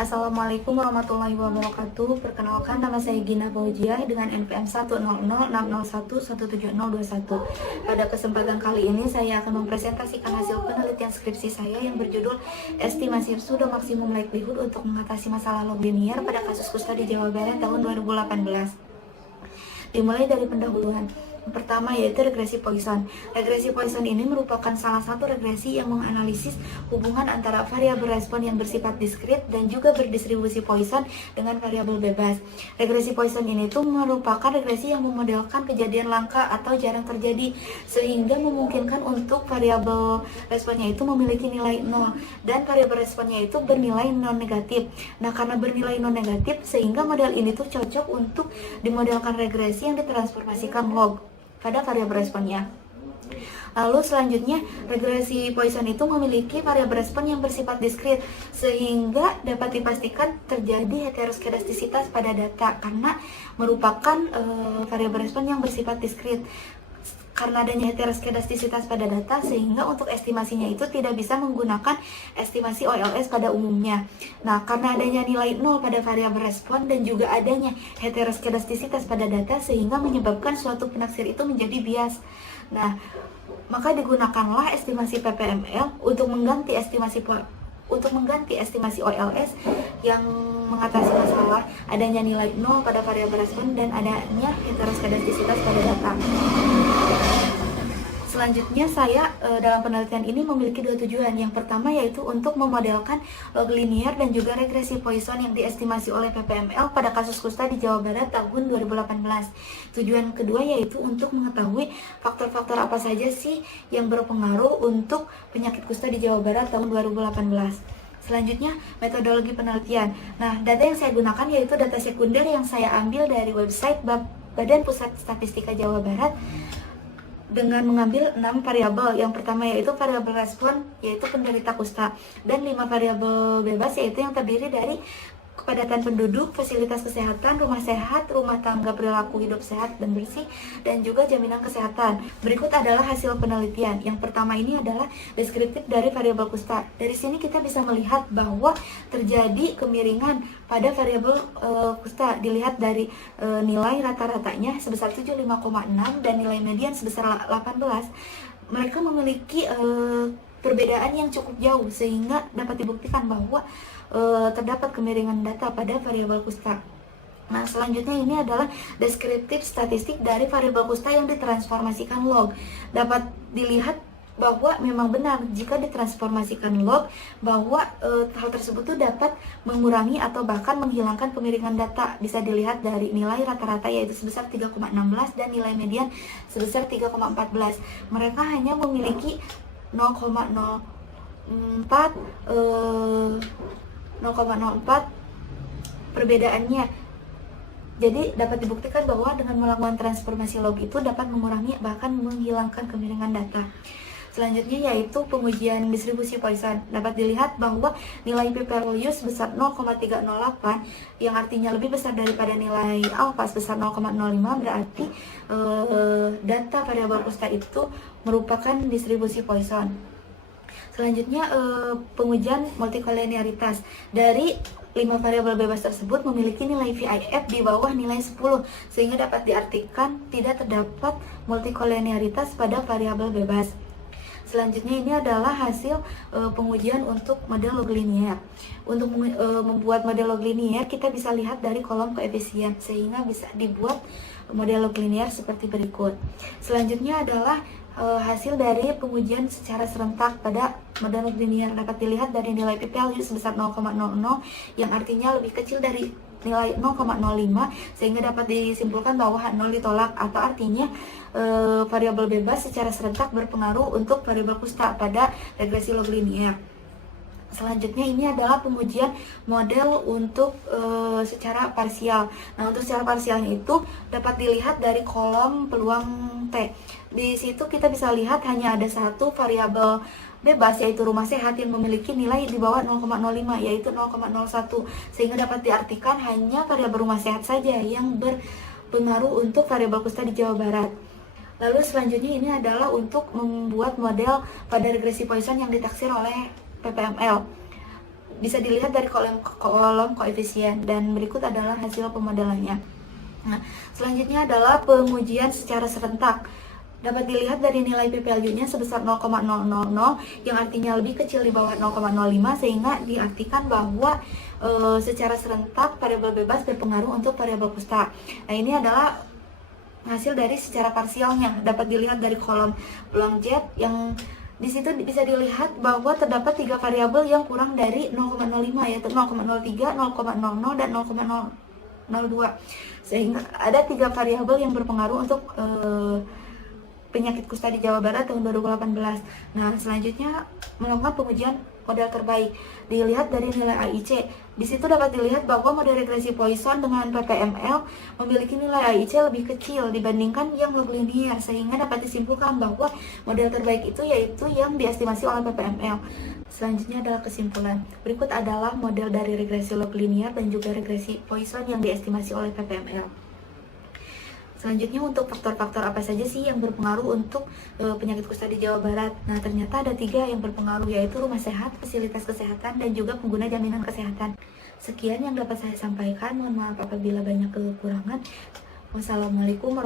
Assalamualaikum warahmatullahi wabarakatuh. Perkenalkan, nama saya Gina Fauziah dengan NPM 10060617021. Pada kesempatan kali ini saya akan mempresentasikan hasil penelitian skripsi saya yang berjudul Estimasi Pseudo Maksimum Likelihood untuk mengatasi masalah log linier pada kasus kusta di Jawa Barat tahun 2018. Dimulai dari pendahuluan. Yang pertama yaitu regresi Poisson. Regresi Poisson ini merupakan salah satu regresi yang menganalisis hubungan antara variabel respon yang bersifat diskrit dan juga berdistribusi Poisson dengan variabel bebas. Regresi Poisson ini tuh merupakan regresi yang memodelkan kejadian langka atau jarang terjadi, sehingga memungkinkan untuk variabel responnya itu memiliki nilai 0 dan variabel responnya itu bernilai non negatif. Nah, karena bernilai non negatif sehingga model ini tuh cocok untuk dimodelkan regresi yang ditransformasikan log pada variabel responnya. Lalu selanjutnya, regresi Poisson itu memiliki variabel respon yang bersifat diskrit, sehingga dapat dipastikan terjadi heteroskedastisitas pada data karena merupakan variabel respon yang bersifat diskrit. Karena adanya heteroskedastisitas pada data, sehingga untuk estimasinya itu tidak bisa menggunakan estimasi OLS pada umumnya. Nah, karena adanya nilai 0 pada variabel respon dan juga adanya heteroskedastisitas pada data, sehingga menyebabkan suatu penaksir itu menjadi bias. Nah, maka digunakanlah estimasi PPML untuk mengganti estimasi OLS yang mengatasi masalah adanya nilai 0 pada variabel respon dan adanya heteroskedastisitas pada data. Selanjutnya saya dalam penelitian ini memiliki dua tujuan. Yang pertama yaitu untuk memodelkan log linier dan juga regresi Poisson yang diestimasi oleh PPML pada kasus kusta di Jawa Barat tahun 2018. Tujuan kedua yaitu untuk mengetahui faktor-faktor apa saja sih yang berpengaruh untuk penyakit kusta di Jawa Barat tahun 2018. Selanjutnya, metodologi penelitian. Nah, data yang saya gunakan yaitu data sekunder yang saya ambil dari website Badan Pusat Statistika Jawa Barat dengan mengambil 6 variabel. Yang pertama yaitu variabel respon, yaitu penderita kusta, dan 5 variabel bebas, yaitu yang terdiri dari kepadatan penduduk, fasilitas kesehatan, rumah sehat, rumah tangga, perilaku hidup sehat dan bersih, dan juga jaminan kesehatan. Berikut adalah hasil penelitian. Yang pertama ini adalah deskriptif dari variabel kusta. Dari sini kita bisa melihat bahwa terjadi kemiringan pada variabel kusta. Dilihat dari nilai rata-ratanya sebesar 75,6 dan nilai median sebesar 18. Mereka memiliki perbedaan yang cukup jauh, sehingga dapat dibuktikan bahwa terdapat kemiringan data pada variabel kusta. Nah, selanjutnya ini adalah deskriptif statistik dari variabel kusta yang ditransformasikan log. Dapat dilihat bahwa memang benar jika ditransformasikan log bahwa hal tersebut tuh dapat mengurangi atau bahkan menghilangkan kemiringan data. Bisa dilihat dari nilai rata-rata yaitu sebesar 3,16 dan nilai median sebesar 3,14. Mereka hanya memiliki 0,04 perbedaannya. Jadi dapat dibuktikan bahwa dengan melakukan transformasi log itu dapat mengurangi bahkan menghilangkan kemiringan data. Selanjutnya yaitu pengujian distribusi Poisson. Dapat dilihat bahwa nilai p-value sebesar 0,308 yang artinya lebih besar daripada nilai alfa sebesar 0,05, berarti data variabel kusta itu merupakan distribusi Poisson. Selanjutnya pengujian multikolinearitas. Dari 5 variabel bebas tersebut memiliki nilai VIF di bawah nilai 10, sehingga dapat diartikan tidak terdapat multikolinearitas pada variabel bebas. Selanjutnya ini adalah hasil pengujian untuk model log linier. Untuk membuat model log linier kita bisa lihat dari kolom koefisien, sehingga bisa dibuat model log linier seperti berikut. Selanjutnya adalah hasil dari pengujian secara serentak pada model log linier. Dapat dilihat dari nilai p-value sebesar 0,00 yang artinya lebih kecil dari nilai 0,05, sehingga dapat disimpulkan bahwa 0 ditolak, atau artinya variabel bebas secara serentak berpengaruh untuk variabel kusta pada regresi log linier. Selanjutnya ini adalah pengujian model untuk secara parsial. Nah, untuk secara parsialnya itu dapat dilihat dari kolom peluang T. Di situ kita bisa lihat hanya ada satu variabel bebas, yaitu rumah sehat yang memiliki nilai di bawah 0,05, yaitu 0,01. Sehingga dapat diartikan hanya variabel rumah sehat saja yang berpengaruh untuk variabel kusta di Jawa Barat. Lalu selanjutnya ini adalah untuk membuat model pada regresi Poisson yang ditaksir oleh PPML. Bisa dilihat dari kolom koefisien, dan berikut adalah hasil pemodelannya. Nah, selanjutnya adalah pengujian secara serentak. Dapat dilihat dari nilai p-value-nya sebesar 0,000 yang artinya lebih kecil di bawah 0,05, sehingga diartikan bahwa secara serentak variabel bebas berpengaruh untuk variabel kusta. Nah, ini adalah hasil dari secara parsialnya. Dapat dilihat dari kolom peluang Z yang di situ bisa dilihat bahwa terdapat 3 variabel yang kurang dari 0,05, yaitu 0,03, 0,00 dan 0,002. Sehingga ada 3 variabel yang berpengaruh untuk penyakit kusta di Jawa Barat tahun 2018. Nah, selanjutnya melakukan pengujian model terbaik. Dilihat dari nilai AIC. Di situ dapat dilihat bahwa model regresi Poisson dengan PPML memiliki nilai AIC lebih kecil dibandingkan yang log linear, sehingga dapat disimpulkan bahwa model terbaik itu yaitu yang diestimasi oleh PPML. Selanjutnya adalah kesimpulan. Berikut adalah model dari regresi log linear dan juga regresi Poisson yang diestimasi oleh PPML. Selanjutnya, untuk faktor-faktor apa saja sih yang berpengaruh untuk penyakit kusta di Jawa Barat? Nah, ternyata ada 3 yang berpengaruh, yaitu rumah sehat, fasilitas kesehatan, dan juga pengguna jaminan kesehatan. Sekian yang dapat saya sampaikan. Mohon maaf apabila banyak kekurangan. Wassalamualaikum warahmatullahi wabarakatuh.